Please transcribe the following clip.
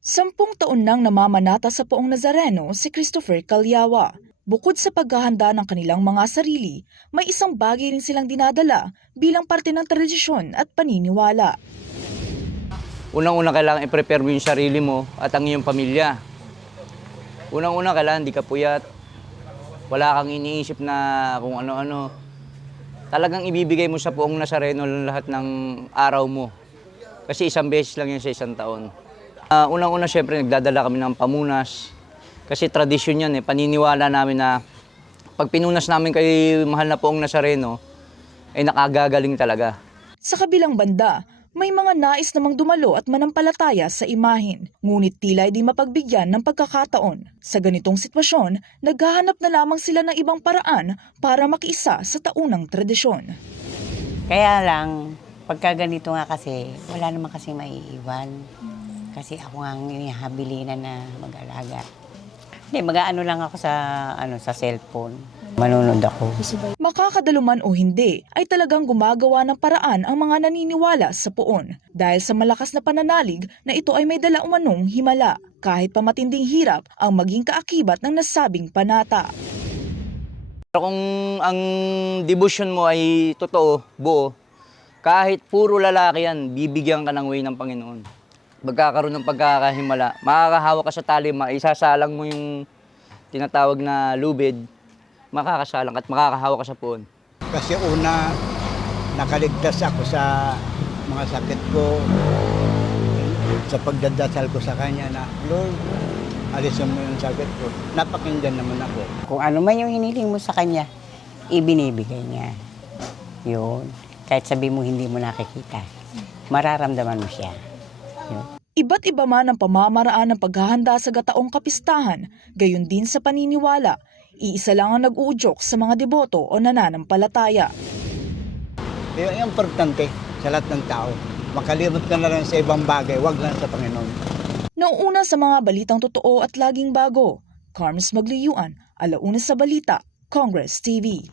10 taon nang namamanata sa Poong Nazareno si Christopher Calyawa. Bukod sa paghahanda ng kanilang mga sarili, may isang bagay rin silang dinadala bilang parte ng tradisyon at paniniwala. Unang-una kailangan i-prepare mo yung sarili mo at ang iyong pamilya. Unang-una kailangan di ka puyat, wala kang iniisip na kung ano-ano. Talagang ibibigay mo sa Poong Nazareno lahat ng araw mo. Kasi isang beses lang yan sa isang taon. Unang-una siyempre nagdadala kami ng pamunas. Kasi tradisyon yan paniniwala namin na pag pinunas namin kay mahal na Poong Nazareno, ay nakagagaling talaga. Sa kabilang banda, may mga nais namang dumalo at manampalataya sa imahen, ngunit tila di mapagbigyan ng pagkakataon. Sa ganitong sitwasyon, naghahanap na lamang sila ng ibang paraan para makiisa sa taunang tradisyon. Kaya lang, pagka ganito nga kasi, wala naman kasi maiiwan. Kasi ako nga ang inihabilinan na mag-alaga. Hindi, mag-aano lang ako sa cellphone. Manunod ako. Makakadaluman o hindi, ay talagang gumagawa ng paraan ang mga naniniwala sa Poon dahil sa malakas na pananalig na ito ay may dala umanong himala, kahit pa matinding hirap ang maging kaakibat ng nasabing panata. Pero kung ang devotion mo ay totoo, buo, kahit puro lalaki yan, bibigyan ka ng way ng Panginoon. Magkakaroon ng pagkakahimala, makakahawa ka sa tali, isasalang mo yung tinatawag na lubid, makakasalang at makakahawa ka sa Poon. Kasi una, nakaligtas ako sa mga sakit ko, sa pagdadasal ko sa Kanya na, Lord, alisin mo yung sakit ko. Napakinggan naman ako. Kung ano man yung hiniling mo sa kanya, ibinibigay niya. Yun. Kahit sabi mo hindi mo nakikita, mararamdaman mo siya. Yun. Iba't iba man ang pamamaraan ng paghahanda sa gataong kapistahan, gayon din sa paniniwala, iisa lang ang nag-uudyok sa mga deboto o nananampalataya. Yung importante sa lahat ng tao, makalimot ka na lang sa ibang bagay, wag lang sa Panginoon. Nauuna sa mga balitang totoo at laging bago, Carms Magliyuan, Alauna sa Balita, Congress TV.